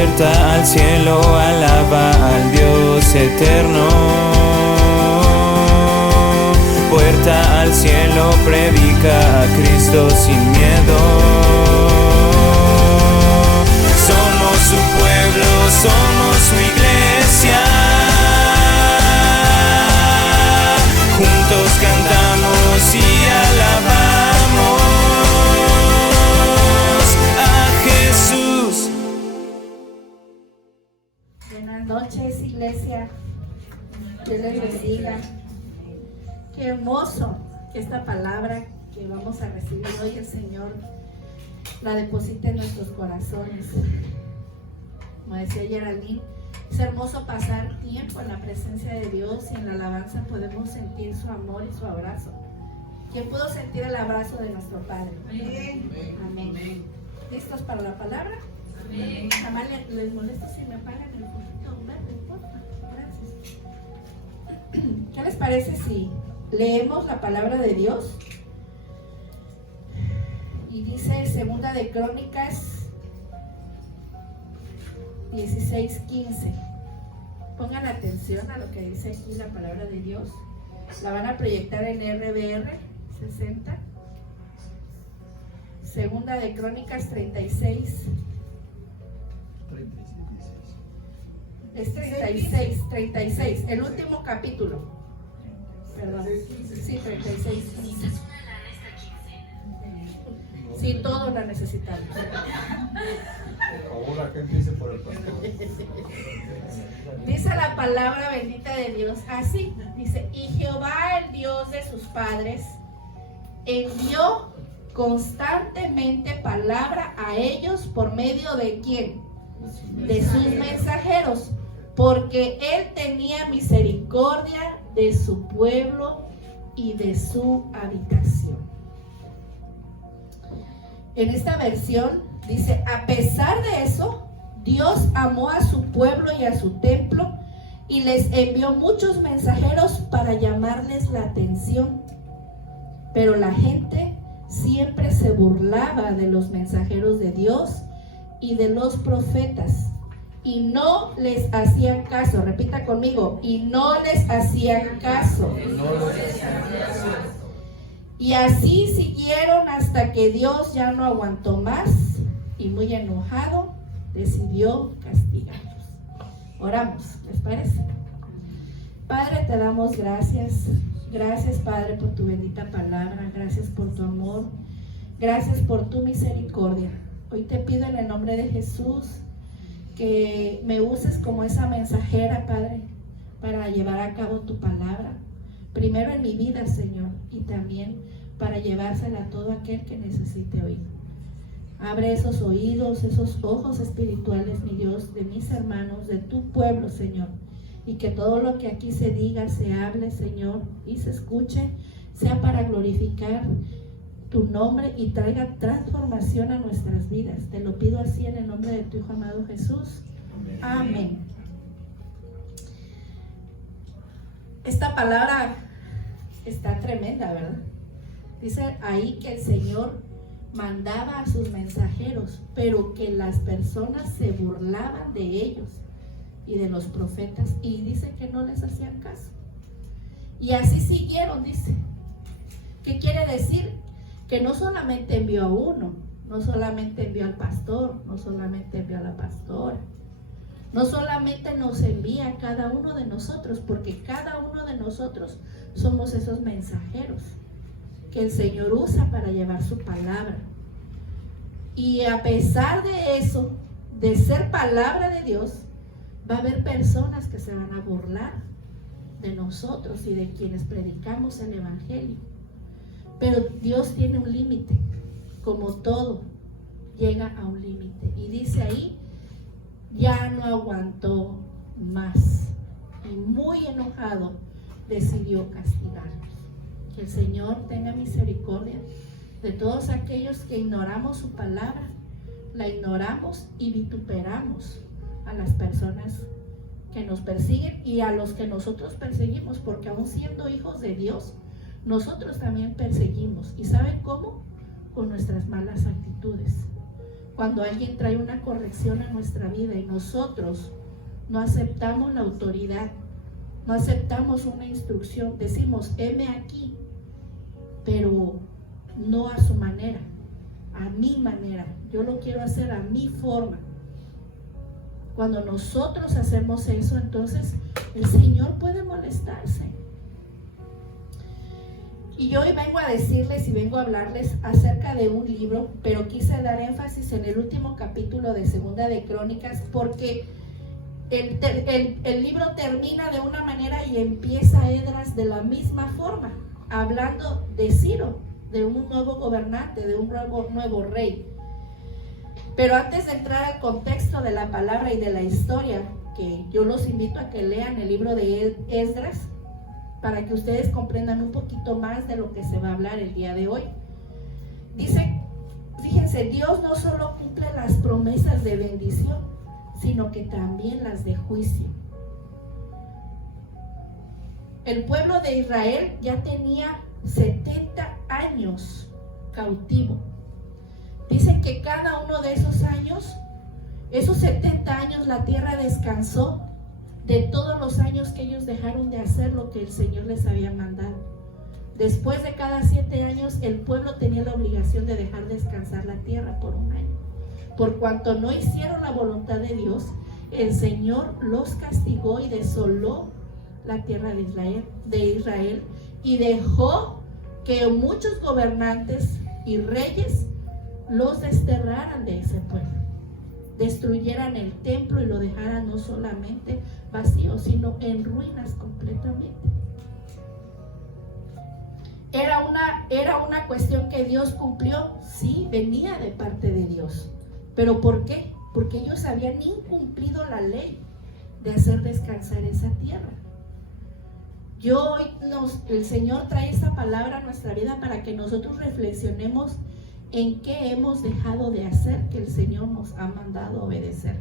Puerta al cielo, alaba al Dios eterno. Puerta al cielo, predica a Cristo sin miedo. Somos su pueblo, somos su iglesia. Juntos cantamos y alabamos a Jesús. Buenas noches, iglesia. Dios les bendiga. Qué hermoso que esta palabra que vamos a recibir hoy el Señor la deposite en nuestros corazones. Como decía Geraldine, es hermoso pasar tiempo en la presencia de Dios y en la alabanza podemos sentir su amor y su abrazo. ¿Quién pudo sentir el abrazo de nuestro Padre? Amén. Amén. ¿Listos para la palabra? Amén. Jamás les molesto si me apagan el poquito verde, porfa. Gracias. ¿Qué les parece si leemos la palabra de Dios? Y dice Segunda de Crónicas 16:15. Pongan atención a lo que dice aquí la palabra de Dios. La van a proyectar en RBR 60. Segunda de Crónicas 36. Es 36, el último capítulo. Perdón. Sí, 36. Sí, todos la necesitamos. Por favor, la gente dice por el pastor. Dice la palabra bendita de Dios así, dice: y Jehová, el Dios de sus padres, envió constantemente palabra a ellos por medio de ¿quién? De sus mensajeros, porque él tenía misericordia de su pueblo y de su habitación. En esta versión dice: a pesar de eso, Dios amó a su pueblo y a su templo y les envió muchos mensajeros para llamarles la atención. Pero la gente siempre se burlaba de los mensajeros de Dios y de los profetas y no les hacían caso. Repita conmigo: y no les hacían caso. Y así siguieron hasta que Dios ya no aguantó más y muy enojado decidió castigarlos. Oramos, ¿les parece? Padre, te damos gracias. Gracias, Padre, por tu bendita palabra. Gracias por tu amor. Gracias por tu misericordia. Hoy te pido en el nombre de Jesús que me uses como esa mensajera, Padre, para llevar a cabo tu palabra. Primero en mi vida, Señor, y también para llevársela a todo aquel que necesite oír. Abre esos oídos, esos ojos espirituales, mi Dios, de mis hermanos, de tu pueblo, Señor, y que todo lo que aquí se diga, se hable, Señor, y se escuche, sea para glorificar tu nombre y traiga transformación a nuestras vidas. Te lo pido así en el nombre de tu Hijo amado Jesús. Amén. Esta palabra está tremenda, ¿verdad? Dice ahí que el Señor mandaba a sus mensajeros, pero que las personas se burlaban de ellos y de los profetas, y dice que no les hacían caso. Y así siguieron, dice. ¿Qué quiere decir? Que no solamente envió a uno, no solamente envió al pastor, no solamente envió a la pastora, no solamente nos envía a cada uno de nosotros, porque cada uno de nosotros somos esos mensajeros que el Señor usa para llevar su palabra. Y a pesar de eso, de ser palabra de Dios, va a haber personas que se van a burlar de nosotros y de quienes predicamos el Evangelio. Pero Dios tiene un límite, como todo llega a un límite. Y dice ahí, ya no aguantó más y muy enojado decidió castigarlos. Que el Señor tenga misericordia de todos aquellos que ignoramos su palabra, la ignoramos y vituperamos a las personas que nos persiguen y a los que nosotros perseguimos, porque aún siendo hijos de Dios, nosotros también perseguimos. ¿Y saben cómo? Con nuestras malas actitudes. cuando alguien trae una corrección a nuestra vida y nosotros no aceptamos la autoridad, no aceptamos una instrucción, decimos, heme aquí, pero no a su manera, a mi manera, yo lo quiero hacer a mi forma. Cuando nosotros hacemos eso, entonces el Señor puede molestarse. Y yo hoy vengo a decirles y vengo a hablarles acerca de un libro, pero quise dar énfasis en el último capítulo de Segunda de Crónicas, porque el libro termina de una manera y empieza Esdras de la misma forma, hablando de Ciro, de un nuevo gobernante, de un nuevo rey. Pero antes de entrar al contexto de la palabra y de la historia, que yo los invito a que lean el libro de Esdras, para que ustedes comprendan un poquito más de lo que se va a hablar el día de hoy. Dice, fíjense, Dios no solo cumple las promesas de bendición, sino que también las de juicio. El pueblo de Israel ya tenía 70 años cautivo. Dicen que cada uno de esos años, esos 70 años, la tierra descansó de todos los años que ellos dejaron de hacer lo que el Señor les había mandado. Después de cada 7 años, el pueblo tenía la obligación de dejar descansar la tierra por un año. Por cuanto no hicieron la voluntad de Dios, el Señor los castigó y desoló la tierra de Israel y dejó que muchos gobernantes y reyes los desterraran de ese pueblo, destruyeran el templo y lo dejaran no solamente vacío, sino en ruinas completamente. Era una cuestión que Dios cumplió, sí, venía de parte de Dios. ¿Pero por qué? Porque ellos habían incumplido la ley de hacer descansar esa tierra. El Señor trae esa palabra a nuestra vida para que nosotros reflexionemos en qué hemos dejado de hacer que el Señor nos ha mandado obedecer.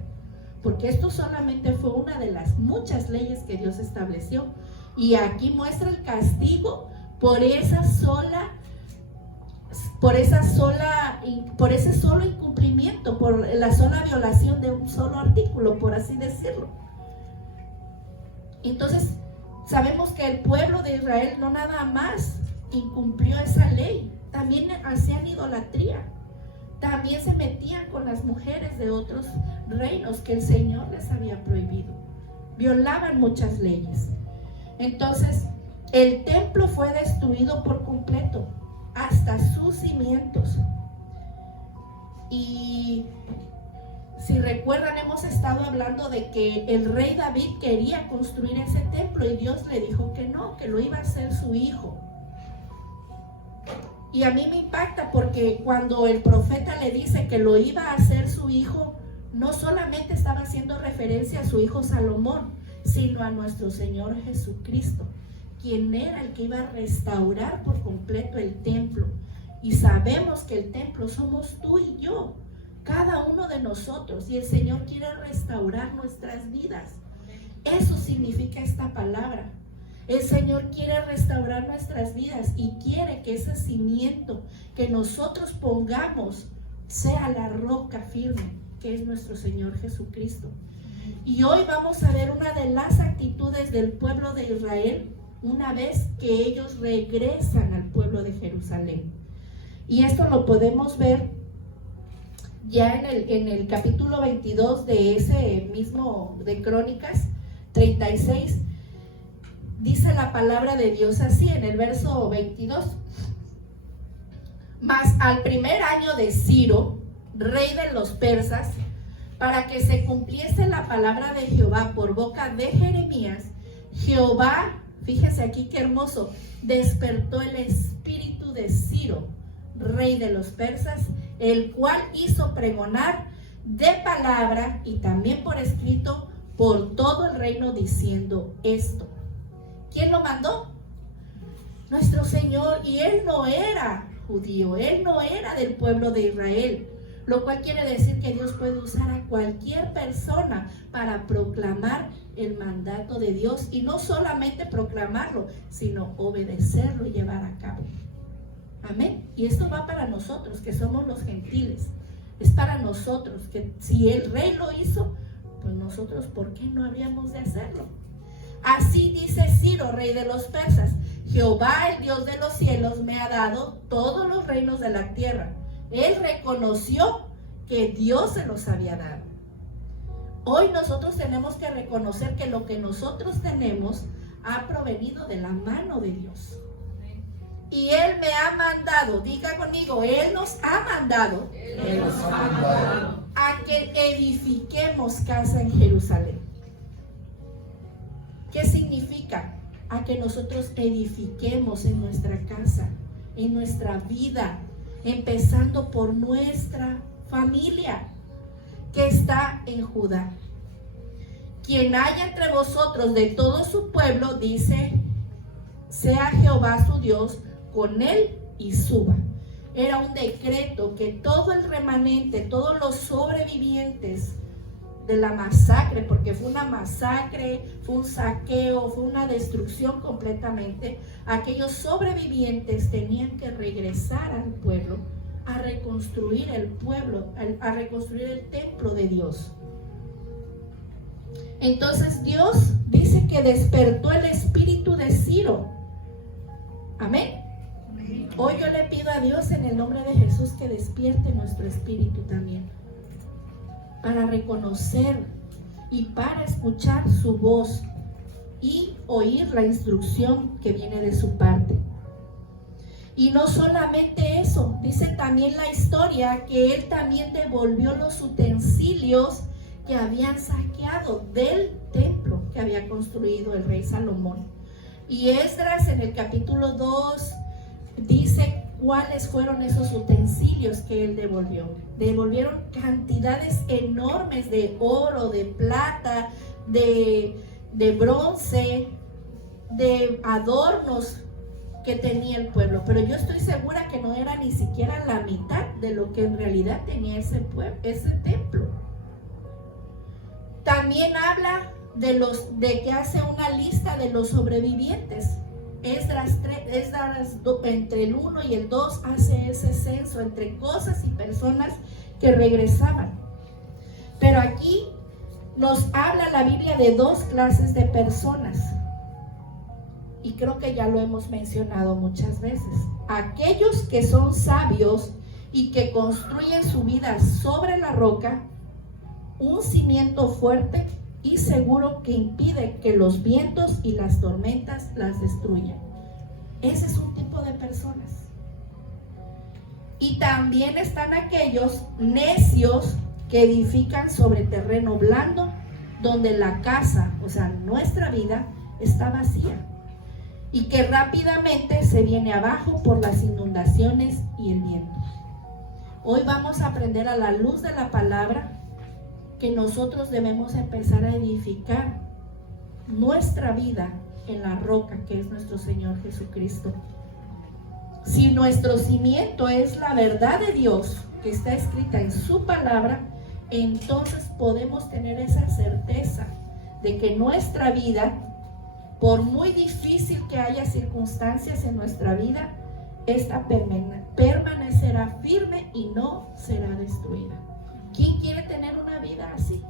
Porque esto solamente fue una de las muchas leyes que Dios estableció. Y aquí muestra el castigo por ese solo incumplimiento, por la sola violación de un solo artículo, por así decirlo. Entonces, sabemos que el pueblo de Israel no nada más incumplió esa ley, también hacían idolatría, también se metían con las mujeres de otros reinos que el Señor les había prohibido, violaban muchas leyes. Entonces, el templo fue destruido por completo, hasta sus cimientos. Y si recuerdan, hemos estado hablando de que el rey David quería construir ese templo y Dios le dijo que no, que lo iba a hacer su hijo. Y a mí me impacta porque cuando el profeta le dice que lo iba a hacer su hijo, no solamente estaba haciendo referencia a su hijo Salomón, sino a nuestro Señor Jesucristo, quien era el que iba a restaurar por completo el templo. Y sabemos que el templo somos tú y yo, cada uno de nosotros, y el Señor quiere restaurar nuestras vidas. Eso significa esta palabra. El Señor quiere restaurar nuestras vidas y quiere que ese cimiento que nosotros pongamos sea la roca firme, que es nuestro Señor Jesucristo. Y hoy vamos a ver una de las actitudes del pueblo de Israel una vez que ellos regresan al pueblo de Jerusalén. Y esto lo podemos ver ya en el capítulo 22 de ese mismo de Crónicas 36. Dice la palabra de Dios así en el verso 22. Mas al primer año de Ciro, rey de los persas, para que se cumpliese la palabra de Jehová por boca de Jeremías, Jehová, fíjese aquí qué hermoso, despertó el espíritu de Ciro, rey de los persas, el cual hizo pregonar de palabra y también por escrito por todo el reino diciendo esto. ¿Quién lo mandó? Nuestro Señor, y él no era judío, él no era del pueblo de Israel, lo cual quiere decir que Dios puede usar a cualquier persona para proclamar el mandato de Dios, y no solamente proclamarlo, sino obedecerlo y llevar a cabo. Amén. Y esto va para nosotros que somos los gentiles. es para nosotros, que si el rey lo hizo, pues nosotros, ¿por qué no habríamos de hacerlo? Así dice Ciro, rey de los persas: Jehová, el Dios de los cielos, me ha dado todos los reinos de la tierra. Él reconoció que Dios se los había dado. Hoy nosotros tenemos que reconocer que lo que nosotros tenemos ha provenido de la mano de Dios. Y Él me ha mandado, diga conmigo, Él nos ha mandado, a que edifiquemos casa en Jerusalén. ¿Qué significa? A que nosotros edifiquemos en nuestra casa, en nuestra vida, empezando por nuestra familia que está en Judá. Quien haya entre vosotros de todo su pueblo, dice, sea Jehová su Dios con él y suba. Era un decreto que todo el remanente, todos los sobrevivientes de la masacre, porque fue una masacre, fue un saqueo, fue una destrucción completamente, aquellos sobrevivientes tenían que regresar al pueblo, a reconstruir el pueblo, a reconstruir el templo de Dios. Entonces Dios dice que despertó el espíritu de Ciro. Amén. Hoy yo le pido a Dios en el nombre de Jesús que despierte nuestro espíritu también, para reconocer y para escuchar su voz y oír la instrucción que viene de su parte. Y no solamente eso, dice también la historia que él también devolvió los utensilios que habían saqueado del templo que había construido el rey Salomón. Y Esdras en el capítulo 2 dice cuáles fueron esos utensilios que él devolvió. Devolvieron cantidades enormes de oro, de plata, de bronce, de adornos que tenía el pueblo. Pero yo estoy segura que no era ni siquiera la mitad de lo que en realidad tenía ese templo. También habla de que hace una lista de los sobrevivientes. Esdras entre el 1 y el 2 hace ese censo entre cosas y personas que regresaban. Pero aquí nos habla la Biblia de dos clases de personas, y creo que ya lo hemos mencionado muchas veces: aquellos que son sabios y que construyen su vida sobre la roca, un cimiento fuerte y seguro que impide que los vientos y las tormentas las destruyan. Ese es un tipo de personas. Y también están aquellos necios que edifican sobre terreno blando, donde la casa, o sea, nuestra vida, está vacía y que rápidamente se viene abajo por las inundaciones y el viento. Hoy vamos a aprender a la luz de la palabra que nosotros debemos empezar a edificar nuestra vida en la roca que es nuestro Señor Jesucristo. Si nuestro cimiento es la verdad de Dios que está escrita en su palabra, entonces podemos tener esa certeza de que nuestra vida, por muy difícil que haya circunstancias en nuestra vida, esta permanecerá firme y no será destruida. ¿Quién quiere tener una vida así?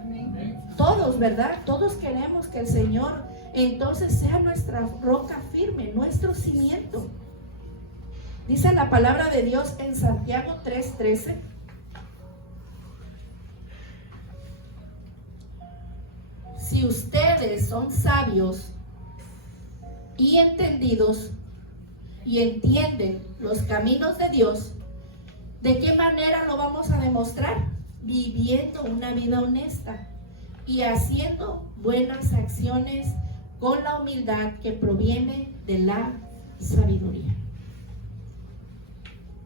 Amén. Todos, ¿verdad? Todos queremos que el Señor entonces sea nuestra roca firme, nuestro cimiento. Dice la palabra de Dios en Santiago 3:13. Si ustedes son sabios y entendidos y entienden los caminos de Dios, ¿de qué manera lo vamos a demostrar? Viviendo una vida honesta y haciendo buenas acciones con la humildad que proviene de la sabiduría.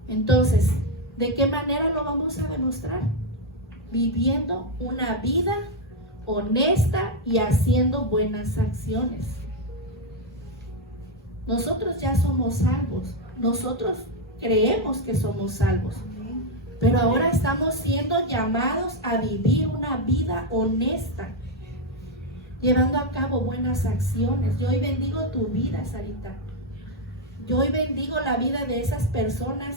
Entonces, ¿de qué manera lo vamos a demostrar? Viviendo una vida honesta y haciendo buenas acciones. Nosotros ya somos salvos. Nosotros creemos que somos salvos. Pero ahora estamos siendo llamados a vivir una vida honesta, llevando a cabo buenas acciones. Yo hoy bendigo tu vida, Sarita. Yo hoy bendigo la vida de esas personas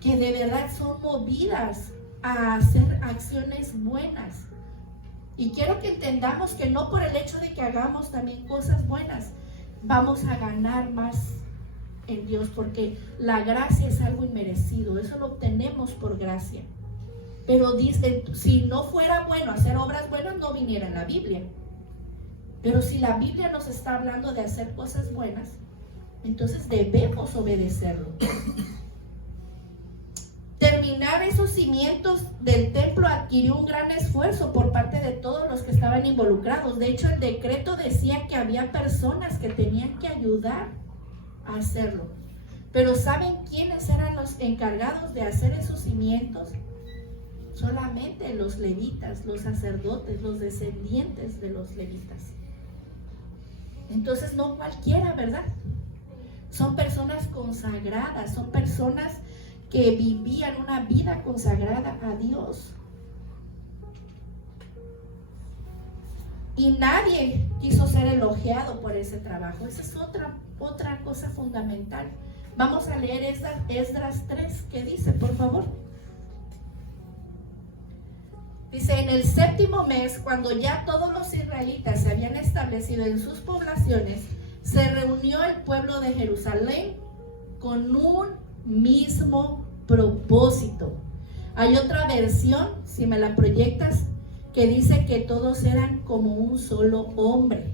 que de verdad son movidas a hacer acciones buenas. Y quiero que entendamos que no por el hecho de que hagamos también cosas buenas vamos a ganar más en Dios, porque la gracia es algo inmerecido, eso lo obtenemos por gracia. Pero dice, si no fuera bueno hacer obras buenas, no viniera en la Biblia. Pero si la Biblia nos está hablando de hacer cosas buenas, entonces debemos obedecerlo. Terminar esos cimientos del templo adquirió un gran esfuerzo por parte de todos los que estaban involucrados. De hecho, el decreto decía que había personas que tenían que ayudar a hacerlo. Pero ¿saben quiénes eran los encargados de hacer esos cimientos? Solamente los levitas, los sacerdotes, los descendientes de los levitas. Entonces no cualquiera, ¿verdad? Son personas consagradas, son personas que vivían una vida consagrada a Dios. Y nadie quiso ser elogiado por ese trabajo. Esa es otra cosa fundamental. Vamos a leer Esdras 3, ¿qué dice, por favor? Dice, en el 7º mes, cuando ya todos los israelitas se habían establecido en sus poblaciones, se reunió el pueblo de Jerusalén con un mismo propósito. Hay otra versión, si me la proyectas, que dice que todos eran como un solo hombre.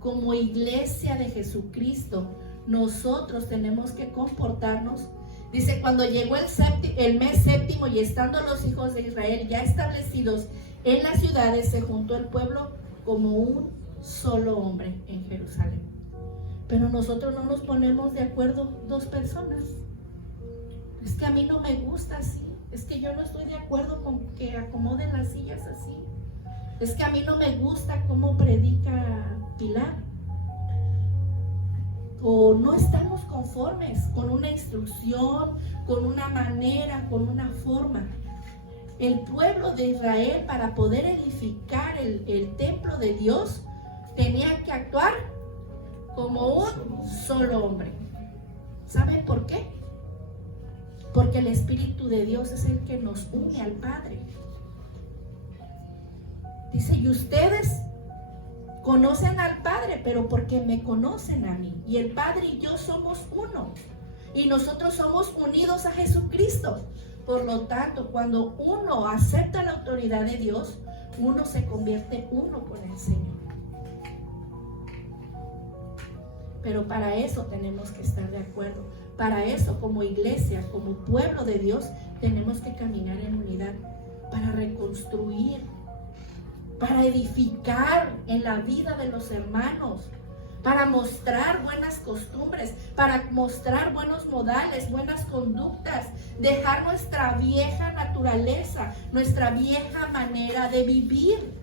Como iglesia de Jesucristo, nosotros tenemos que comportarnos. Dice, cuando llegó el mes 7º y estando los hijos de Israel ya establecidos en las ciudades, se juntó el pueblo como un solo hombre en Jerusalén. Pero nosotros no nos ponemos de acuerdo dos personas. Es que a mí no me gusta así. Es que yo no estoy de acuerdo con que acomoden las sillas así. Es que a mí no me gusta cómo predica Pilar. O no estamos conformes con una instrucción, con una manera, con una forma. El pueblo de Israel, para poder edificar el templo de Dios, tenía que actuar como un solo hombre. ¿Saben por qué? Porque el Espíritu de Dios es el que nos une al Padre. Dice, y ustedes conocen al Padre, pero porque me conocen a mí. Y el Padre y yo somos uno. Y nosotros somos unidos a Jesucristo. Por lo tanto, cuando uno acepta la autoridad de Dios, uno se convierte uno con el Señor. Pero para eso tenemos que estar de acuerdo. Para eso, como iglesia, como pueblo de Dios, tenemos que caminar en unidad para reconstruir, para edificar en la vida de los hermanos, para mostrar buenas costumbres, para mostrar buenos modales, buenas conductas, dejar nuestra vieja naturaleza, nuestra vieja manera de vivir.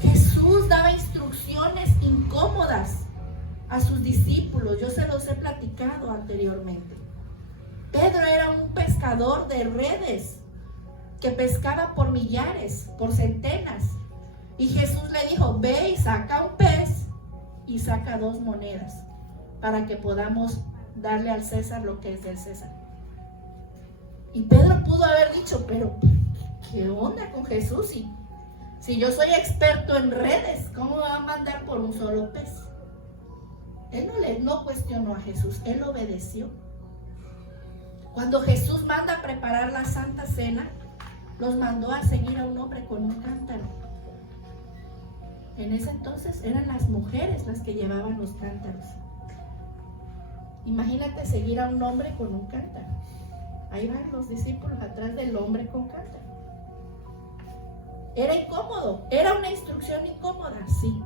Jesús daba instrucciones incómodas a sus discípulos, yo se los he platicado anteriormente. Pedro era un pescador de redes que pescaba por millares, por centenas. Y Jesús le dijo, ve y saca un pez y saca 2 monedas para que podamos darle al César lo que es del César. Y Pedro pudo haber dicho, pero ¿qué onda con Jesús? Si yo soy experto en redes, ¿cómo me va a mandar por un solo pez? Él no cuestionó a Jesús, él obedeció. Cuando Jesús manda a preparar la Santa Cena, los mandó a seguir a un hombre con un cántaro. En ese entonces eran las mujeres las que llevaban los cántaros. Imagínate seguir a un hombre con un cántaro. Ahí van los discípulos atrás del hombre con cántaro. Era incómodo, era una instrucción incómoda, sí.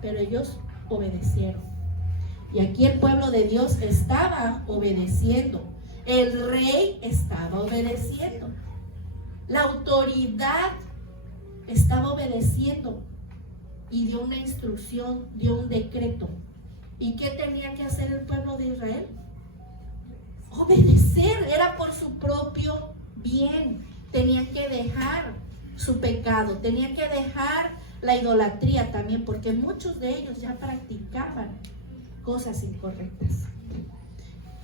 Pero ellos obedecieron. Y aquí el pueblo de Dios estaba obedeciendo. El rey estaba obedeciendo. La autoridad estaba obedeciendo y dio una instrucción, dio un decreto. ¿Y qué tenía que hacer el pueblo de Israel? Obedecer, era por su propio bien. Tenían que dejar su pecado, tenían que dejar la idolatría también, porque muchos de ellos ya practicaban cosas incorrectas.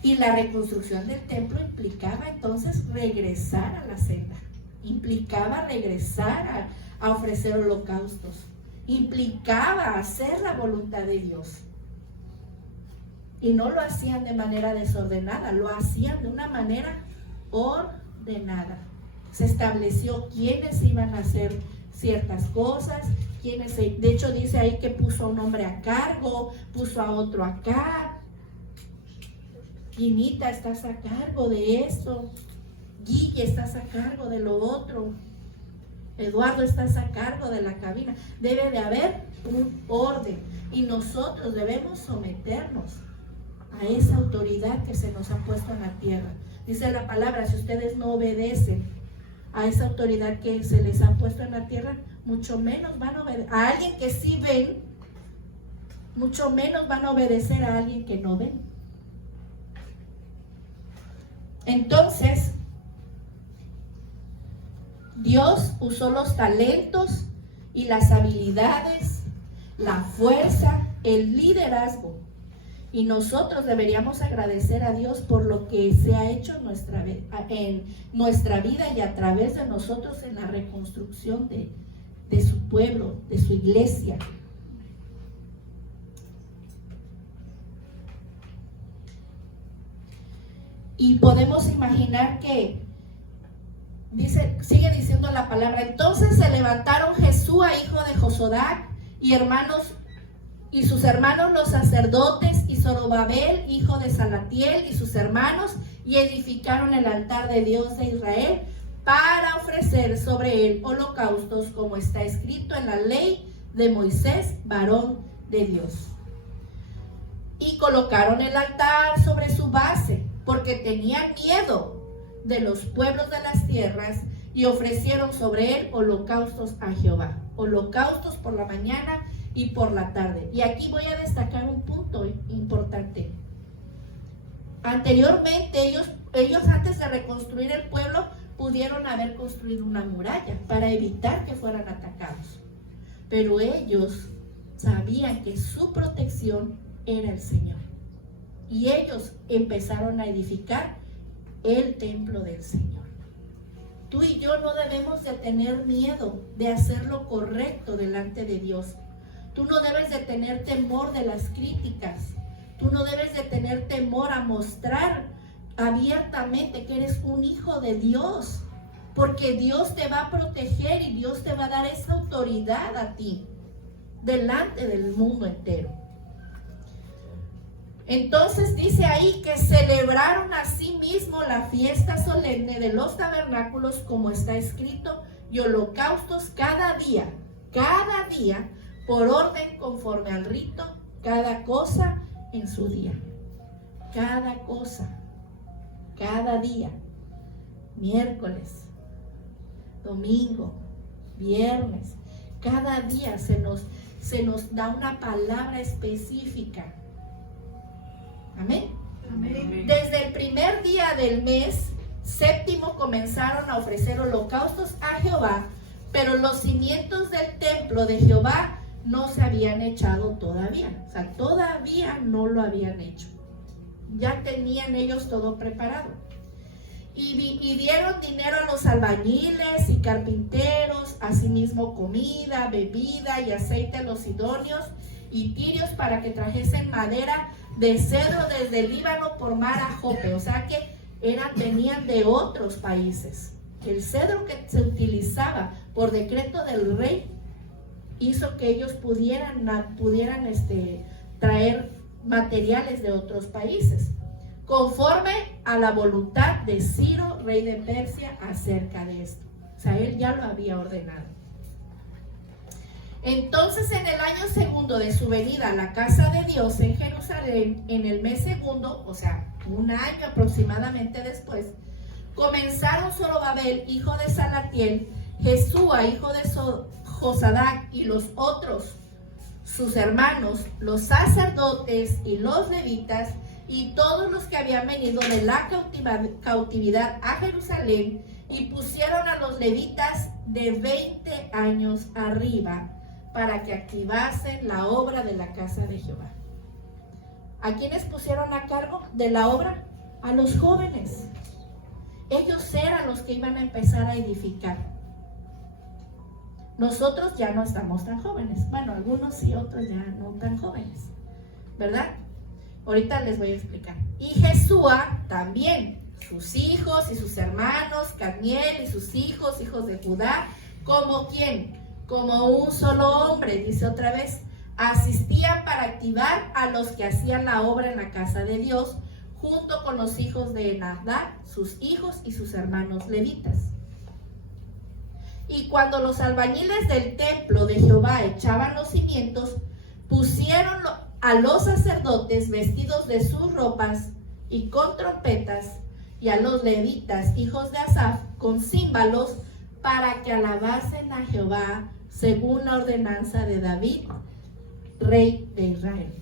Y la reconstrucción del templo implicaba entonces regresar a la senda, implicaba regresar a ofrecer holocaustos, implicaba hacer la voluntad de Dios. Y no lo hacían de manera desordenada, lo hacían de una manera ordenada. Se estableció quiénes iban a hacer ciertas cosas, de hecho dice ahí que puso a un hombre a cargo, puso a otro acá. Quinita, estás a cargo de esto. Guille, estás a cargo de lo otro. Eduardo, estás a cargo de la cabina. Debe de haber un orden y nosotros debemos someternos a esa autoridad que se nos ha puesto en la tierra. Dice la palabra, si ustedes no obedecen a esa autoridad que se les ha puesto en la tierra, mucho menos van a obedecer. A alguien que sí ven, mucho menos van a obedecer a alguien que no ven. Entonces, Dios usó los talentos y las habilidades, la fuerza, el liderazgo. Y nosotros deberíamos agradecer a Dios por lo que se ha hecho en nuestra vida y a través de nosotros en la reconstrucción de su pueblo, de su iglesia. Y podemos imaginar que sigue diciendo la palabra, entonces se levantaron Jesúa, hijo de Josadac, y sus hermanos los sacerdotes, y Zorobabel, hijo de Salatiel, y sus hermanos, y edificaron el altar de Dios de Israel para ofrecer sobre él holocaustos, como está escrito en la ley de Moisés, varón de Dios. Y colocaron el altar sobre su base, porque tenían miedo de los pueblos de las tierras, y ofrecieron sobre él holocaustos a Jehová, holocaustos por la mañana y por la tarde. Y aquí voy a destacar un punto importante. Anteriormente ellos antes de reconstruir el pueblo pudieron haber construido una muralla para evitar que fueran atacados, pero ellos sabían que su protección era el Señor, y ellos empezaron a edificar el templo del Señor. Tú y yo no debemos de tener miedo de hacer lo correcto delante de Dios. Tú no debes de tener temor de las críticas. Tú no debes de tener temor a mostrar abiertamente que eres un hijo de Dios, porque Dios te va a proteger y Dios te va a dar esa autoridad a ti delante del mundo entero. Entonces dice ahí que celebraron a sí mismo la fiesta solemne de los tabernáculos, como está escrito, y holocaustos cada día, por orden conforme al rito, cada cosa en su día. Cada cosa, cada día, miércoles, domingo, viernes, cada día se nos da una palabra específica. Amén. Amén. Desde el primer día del mes séptimo comenzaron a ofrecer holocaustos a Jehová, pero los cimientos del templo de Jehová no se habían echado todavía. O sea, todavía no lo habían hecho. Ya tenían ellos todo preparado. Y dieron dinero a los albañiles y carpinteros, asimismo comida, bebida y aceite a los sidonios y tirios para que trajesen madera de cedro desde el Líbano por mar a Jope. O sea que venían de otros países. El cedro que se utilizaba por decreto del rey hizo que ellos pudieran traer materiales de otros países, conforme a la voluntad de Ciro, rey de Persia, acerca de esto. O sea, él ya lo había ordenado. Entonces, en el año segundo de su venida a la casa de Dios en Jerusalén, en el mes segundo, o sea, un año aproximadamente después, comenzaron Zorobabel, hijo de Salatiel, Jesúa, hijo de Josadac, y los otros, sus hermanos, los sacerdotes y los levitas, y todos los que habían venido de la cautividad a Jerusalén, y pusieron a los levitas de 20 años arriba para que activasen la obra de la casa de Jehová. ¿A quiénes pusieron a cargo de la obra? A los jóvenes. Ellos eran los que iban a empezar a edificar. Nosotros ya no estamos tan jóvenes. Bueno, algunos sí, otros ya no tan jóvenes, ¿verdad? Ahorita les voy a explicar. Y Jesúa también, sus hijos y sus hermanos, Cadmiel y sus hijos, hijos de Judá, ¿como quién? Como un solo hombre, dice otra vez, asistían para activar a los que hacían la obra en la casa de Dios, junto con los hijos de Nadab, sus hijos y sus hermanos levitas. Y cuando los albañiles del templo de Jehová echaban los cimientos, pusieron a los sacerdotes vestidos de sus ropas y con trompetas, y a los levitas, hijos de Asaf, con címbalos, para que alabasen a Jehová según la ordenanza de David, rey de Israel.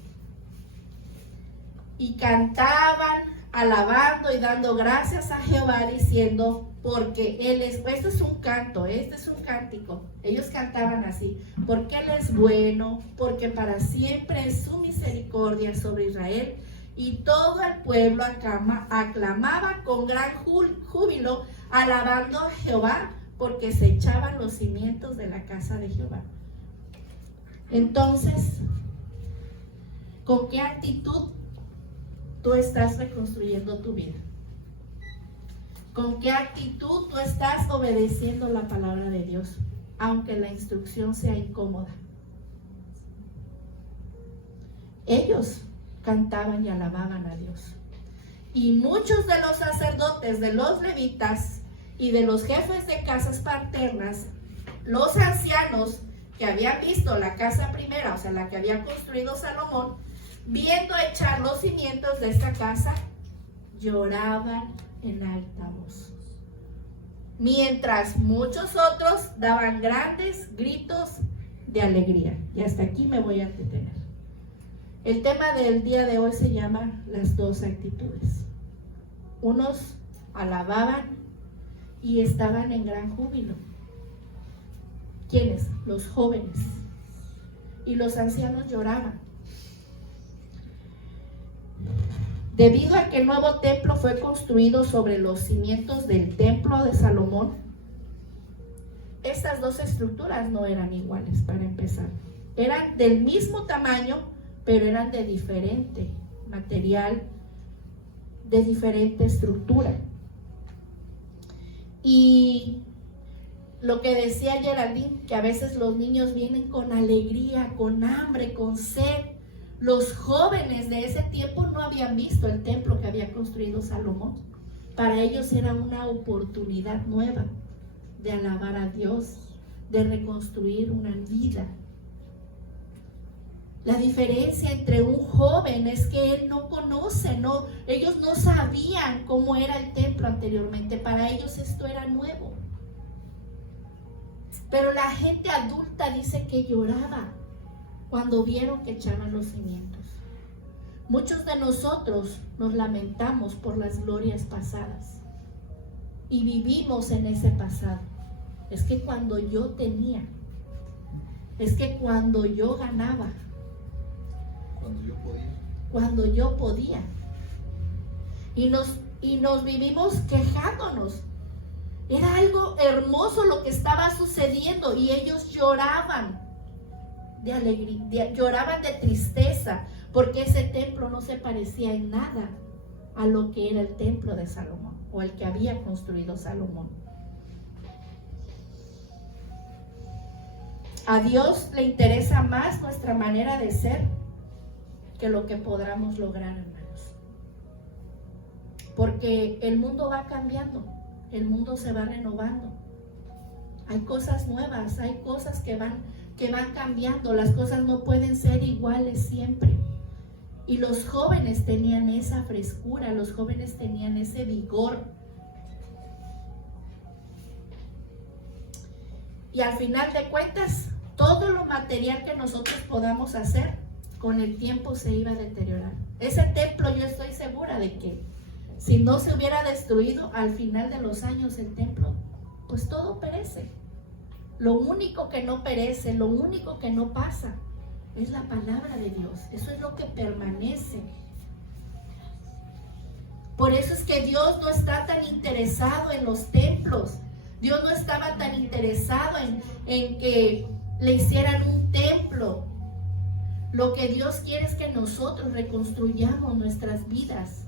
Y cantaban, alabando y dando gracias a Jehová, diciendo, porque Él es, esto es un canto, este es un cántico, ellos cantaban así, porque Él es bueno, porque para siempre es su misericordia sobre Israel. Y todo el pueblo aclamaba con gran júbilo, alabando a Jehová, porque se echaban los cimientos de la casa de Jehová. Entonces, ¿con qué actitud tú estás reconstruyendo tu vida? ¿Con qué actitud tú estás obedeciendo la palabra de Dios, aunque la instrucción sea incómoda? Ellos cantaban y alababan a Dios. Y muchos de los sacerdotes, de los levitas y de los jefes de casas paternas, los ancianos que habían visto la casa primera, o sea, la que había construido Salomón, viendo echar los cimientos de esta casa, lloraban en alta voz, mientras muchos otros daban grandes gritos de alegría. Y hasta aquí me voy a detener. El tema del día de hoy se llama las dos actitudes. Unos alababan y estaban en gran júbilo. ¿Quiénes? Los jóvenes. Y los ancianos lloraban. Debido a que el nuevo templo fue construido sobre los cimientos del templo de Salomón, estas dos estructuras no eran iguales para empezar. Eran del mismo tamaño, pero eran de diferente material, de diferente estructura. Y lo que decía Geraldine, que a veces los niños vienen con alegría, con hambre, con sed. Los jóvenes de ese tiempo no habían visto el templo que había construido Salomón. Para ellos era una oportunidad nueva de alabar a Dios, de reconstruir una vida. La diferencia entre un joven es que él no conoce, ellos no sabían cómo era el templo anteriormente. Para ellos esto era nuevo. Pero la gente adulta dice que lloraba cuando vieron que echaban los cimientos. Muchos de nosotros nos lamentamos por las glorias pasadas y vivimos en ese pasado. Es que cuando yo tenía, es que cuando yo ganaba, cuando yo podía, y nos vivimos quejándonos. Era algo hermoso lo que estaba sucediendo y ellos lloraban de alegría, lloraban de tristeza, porque ese templo no se parecía en nada a lo que era el templo de Salomón o el que había construido Salomón. A Dios le interesa más nuestra manera de ser que lo que podamos lograr, hermanos, porque el mundo va cambiando, el mundo se va renovando, hay cosas nuevas, hay cosas que van cambiando, las cosas no pueden ser iguales siempre. Y los jóvenes tenían esa frescura, los jóvenes tenían ese vigor. Y al final de cuentas, todo lo material que nosotros podamos hacer, con el tiempo se iba a deteriorar. Ese templo, yo estoy segura de que si no se hubiera destruido al final de los años el templo, pues todo perece. Lo único que no perece, lo único que no pasa, es la palabra de Dios. Eso es lo que permanece Por eso es que Dios no está tan interesado en los templos. Dios no estaba tan interesado en que le hicieran un templo. Lo que Dios quiere es que nosotros reconstruyamos nuestras vidas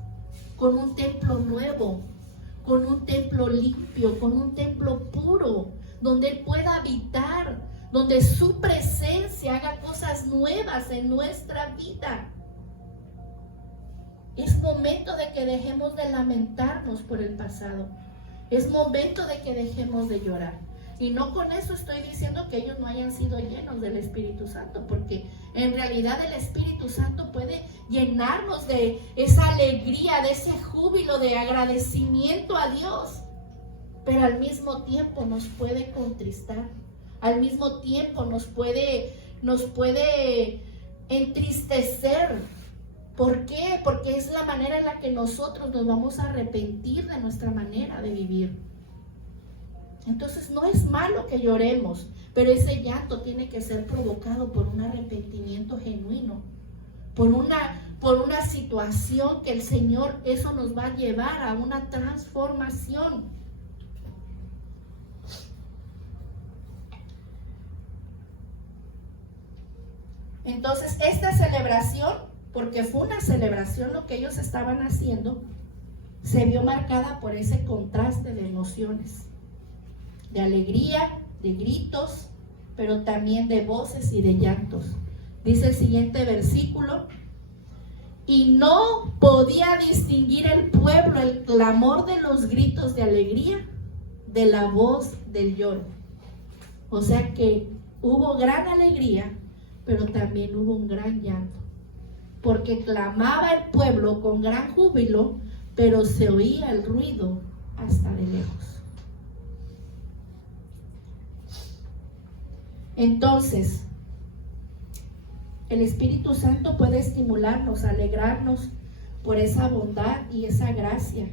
con un templo nuevo, con un templo limpio, con un templo puro, donde Él pueda habitar, donde su presencia haga cosas nuevas en nuestra vida. Es momento de que dejemos de lamentarnos por el pasado. Es momento de que dejemos de llorar. Y no con eso estoy diciendo que ellos no hayan sido llenos del Espíritu Santo, porque en realidad el Espíritu Santo puede llenarnos de esa alegría, de ese júbilo, de agradecimiento a Dios. Pero al mismo tiempo nos puede contristar. Al mismo tiempo nos puede entristecer. ¿Por qué? Porque es la manera en la que nosotros nos vamos a arrepentir de nuestra manera de vivir. Entonces no es malo que lloremos, pero ese llanto tiene que ser provocado por un arrepentimiento genuino, por una situación que el Señor, eso nos va a llevar a una transformación. Entonces esta celebración, porque fue una celebración lo que ellos estaban haciendo, se vio marcada por ese contraste de emociones, de alegría, de gritos, pero también de voces y de llantos. Dice el siguiente versículo: y no podía distinguir el pueblo el clamor de los gritos de alegría de la voz del lloro. O sea que hubo gran alegría, pero también hubo un gran llanto, porque clamaba el pueblo con gran júbilo, pero se oía el ruido hasta de lejos. Entonces, el Espíritu Santo puede estimularnos, alegrarnos por esa bondad y esa gracia,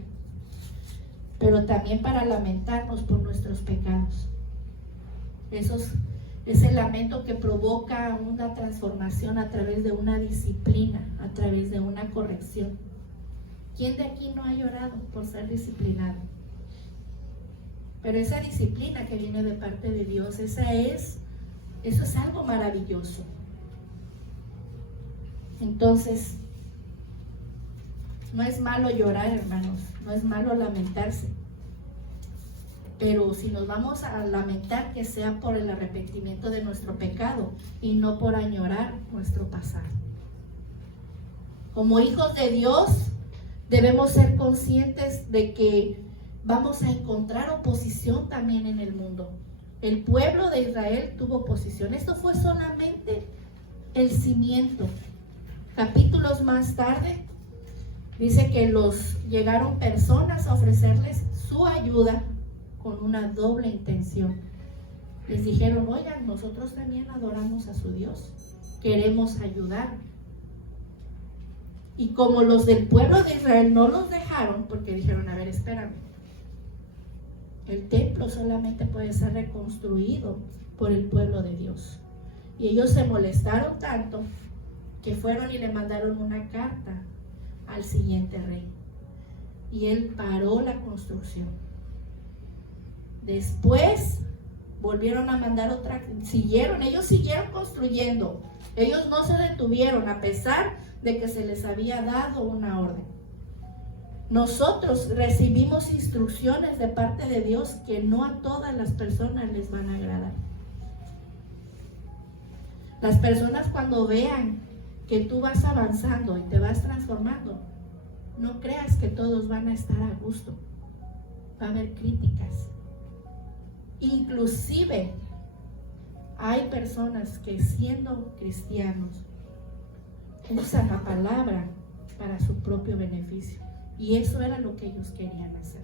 pero también para lamentarnos por nuestros pecados. Ese lamento que provoca una transformación a través de una disciplina, a través de una corrección. ¿Quién de aquí no ha llorado por ser disciplinado? Pero esa disciplina que viene de parte de Dios, eso es algo maravilloso. Entonces, no es malo llorar, hermanos, no es malo lamentarse. Pero si nos vamos a lamentar, que sea por el arrepentimiento de nuestro pecado y no por añorar nuestro pasado. Como hijos de Dios, debemos ser conscientes de que vamos a encontrar oposición también en el mundo. El pueblo de Israel tuvo oposición. Esto fue solamente el cimiento. Capítulos más tarde, dice que llegaron personas a ofrecerles su ayuda con una doble intención. Les dijeron: oigan, nosotros también adoramos a su Dios, queremos ayudar. Y como los del pueblo de Israel no los dejaron, porque dijeron: a ver, espérame, el templo solamente puede ser reconstruido por el pueblo de Dios. Y ellos se molestaron tanto que fueron y le mandaron una carta al siguiente rey. Y él paró la construcción. Después volvieron a mandar otra, ellos siguieron construyendo. Ellos no se detuvieron a pesar de que se les había dado una orden. Nosotros recibimos instrucciones de parte de Dios que no a todas las personas les van a agradar. Las personas, cuando vean que tú vas avanzando y te vas transformando, no creas que todos van a estar a gusto. Va a haber críticas. Inclusive hay personas que, siendo cristianos, usan la palabra para su propio beneficio. Y eso era lo que ellos querían hacer.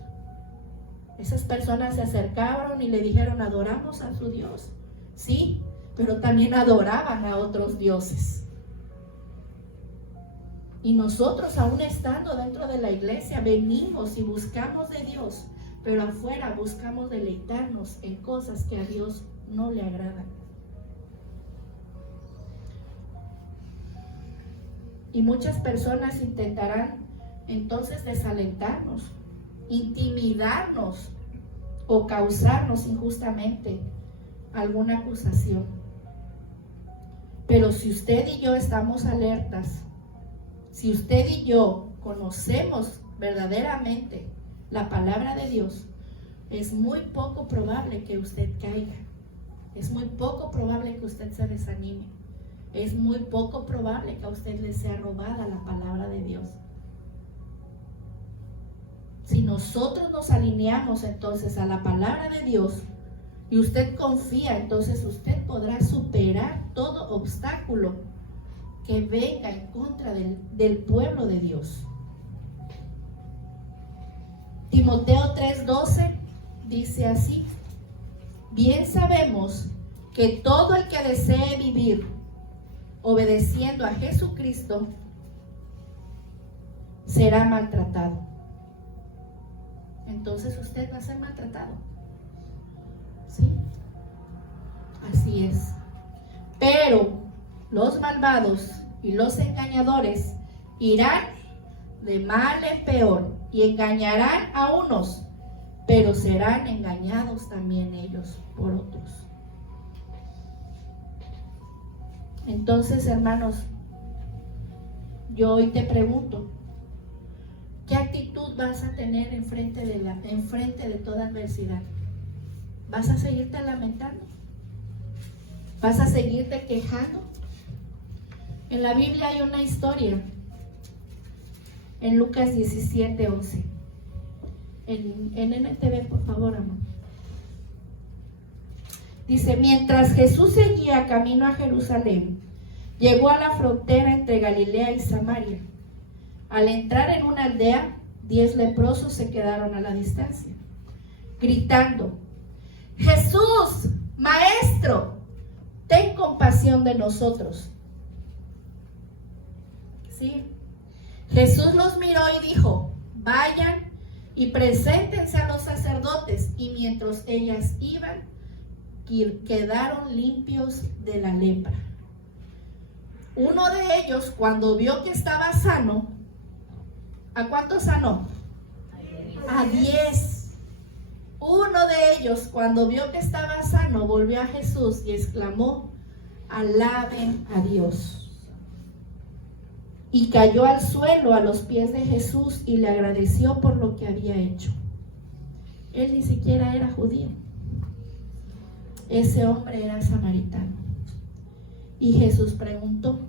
Esas personas se acercaron y le dijeron: adoramos a su Dios. Sí, pero también adoraban a otros dioses. Y nosotros, aún estando dentro de la iglesia, venimos y buscamos de Dios, pero afuera buscamos deleitarnos en cosas que a Dios no le agradan. Y muchas personas intentarán entonces desalentarnos, intimidarnos o causarnos injustamente alguna acusación. Pero si usted y yo estamos alertas, si usted y yo conocemos verdaderamente la palabra de Dios, es muy poco probable que usted caiga. Es muy poco probable que usted se desanime. Es muy poco probable que a usted le sea robada la palabra de Dios. Si nosotros nos alineamos entonces a la palabra de Dios y usted confía, entonces usted podrá superar todo obstáculo que venga en contra del pueblo de Dios. Timoteo 3:12 dice así: bien sabemos que todo el que desee vivir obedeciendo a Jesucristo será maltratado. Entonces usted va a ser maltratado. ¿Sí? Así es. Pero los malvados y los engañadores irán de mal en peor y engañarán a unos, pero serán engañados también ellos por otros. Entonces, hermanos, yo hoy te pregunto, ¿qué actitud vas a tener enfrente de toda adversidad? ¿Vas a seguirte lamentando? ¿Vas a seguirte quejando? En la Biblia hay una historia, en Lucas 17:11. En NTV, por favor, amor. Dice: mientras Jesús seguía camino a Jerusalén, llegó a la frontera entre Galilea y Samaria. Al entrar en una aldea, 10 leprosos se quedaron a la distancia, gritando: Jesús, Maestro, ten compasión de nosotros. ¿Sí? Jesús los miró y dijo: vayan y preséntense a los sacerdotes. Y mientras ellas iban, quedaron limpios de la lepra. Uno de ellos, cuando vio que estaba sano, ¿a cuántos sanó? A 10. Uno de ellos, cuando vio que estaba sano, volvió a Jesús y exclamó: alaben a Dios. Y cayó al suelo a los pies de Jesús y le agradeció por lo que había hecho. Él ni siquiera era judío. Ese hombre era samaritano. Y Jesús preguntó: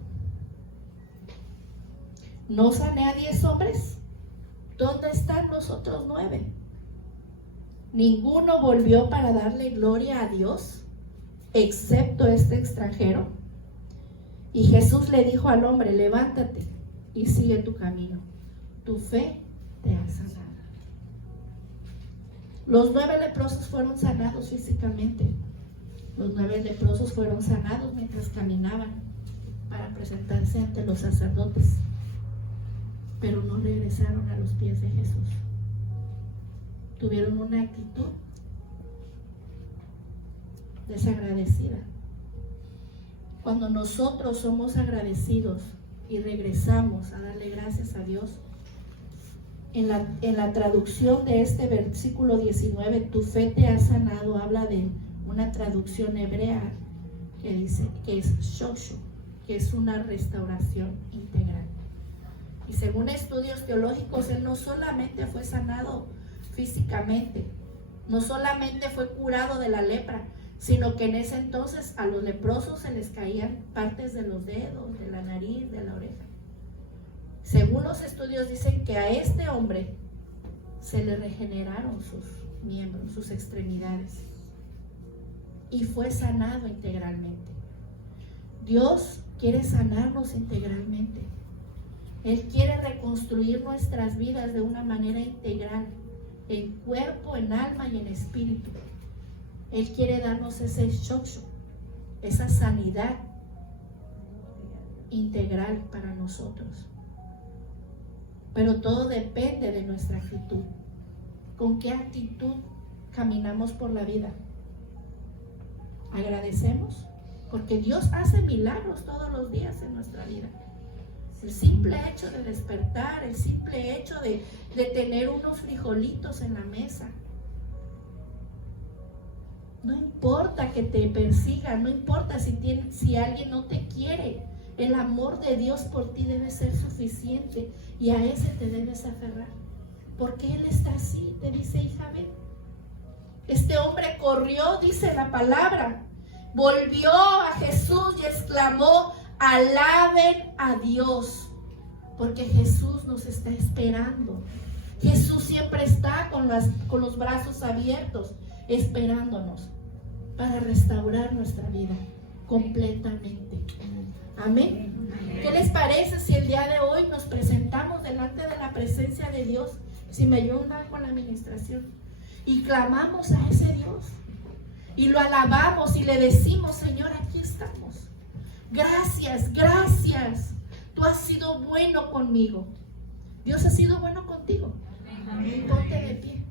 ¿no sané a 10 hombres? ¿Dónde están los otros 9? ¿Ninguno volvió para darle gloria a Dios, excepto este extranjero? Y Jesús le dijo al hombre: levántate y sigue tu camino. Tu fe te ha sanado. Los 9 leprosos fueron sanados físicamente. Los 9 leprosos fueron sanados mientras caminaban para presentarse ante los sacerdotes, pero no regresaron a los pies de Jesús. Tuvieron una actitud desagradecida. Cuando nosotros somos agradecidos y regresamos a darle gracias a Dios, en la traducción de este versículo 19, tu fe te ha sanado, habla de una traducción hebrea que dice que es shoshu, que es una restauración integral. Y según estudios teológicos, él no solamente fue sanado físicamente, no solamente fue curado de la lepra, sino que en ese entonces a los leprosos se les caían partes de los dedos, de la nariz, de la oreja. Según los estudios dicen que a este hombre se le regeneraron sus miembros, sus extremidades, y fue sanado integralmente. Dios quiere sanarnos integralmente. Él quiere reconstruir nuestras vidas de una manera integral, en cuerpo, en alma y en espíritu. Él quiere darnos ese shoshu, esa sanidad integral para nosotros. Pero todo depende de nuestra actitud. ¿Con qué actitud caminamos por la vida? ¿Agradecemos? Porque Dios hace milagros todos los días en nuestra vida. El simple hecho de despertar, el simple hecho de tener unos frijolitos en la mesa. No importa que te persigan, no importa si alguien no te quiere. El amor de Dios por ti debe ser suficiente y a ese te debes aferrar. Porque Él está así, te dice, hija, ven. Este hombre corrió, dice la palabra, volvió a Jesús y exclamó: alaben a Dios, porque Jesús nos está esperando. Jesús siempre está con los brazos abiertos, esperándonos para restaurar nuestra vida completamente. Amén. ¿Qué les parece si el día de hoy nos presentamos delante de la presencia de Dios? Si me ayudan con la administración, y clamamos a ese Dios y lo alabamos y le decimos: Señor, aquí estamos. Gracias, gracias. Tú has sido bueno conmigo. Dios ha sido bueno contigo. Ponte de pie.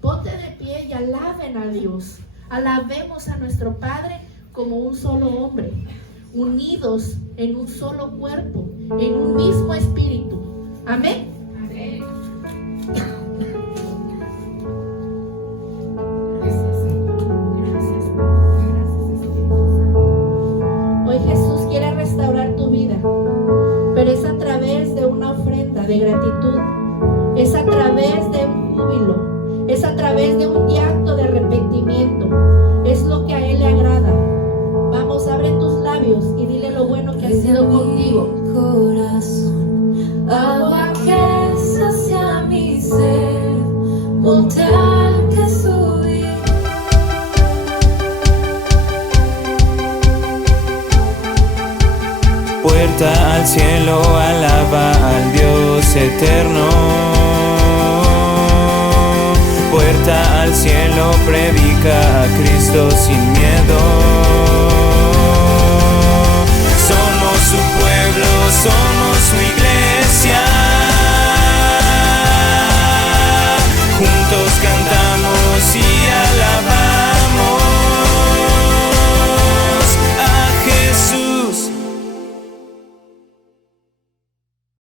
Ponte de pie y alaben a Dios. Alabemos a nuestro Padre como un solo hombre, unidos en un solo cuerpo, en un mismo espíritu. Amén. Amén. Hoy Jesús quiere restaurar tu vida, pero es a través de una ofrenda de gratitud, es a través de un júbilo, es a través de un llanto de arrepentimiento. Es lo que a Él le agrada. Vamos, abre tus labios y dile lo bueno que ha sido contigo. Corazón, agua que sacia mi ser, monte al que subí. Puerta al cielo, alaba al Dios eterno. Puerta al cielo, predica a Cristo sin miedo. Somos su pueblo, somos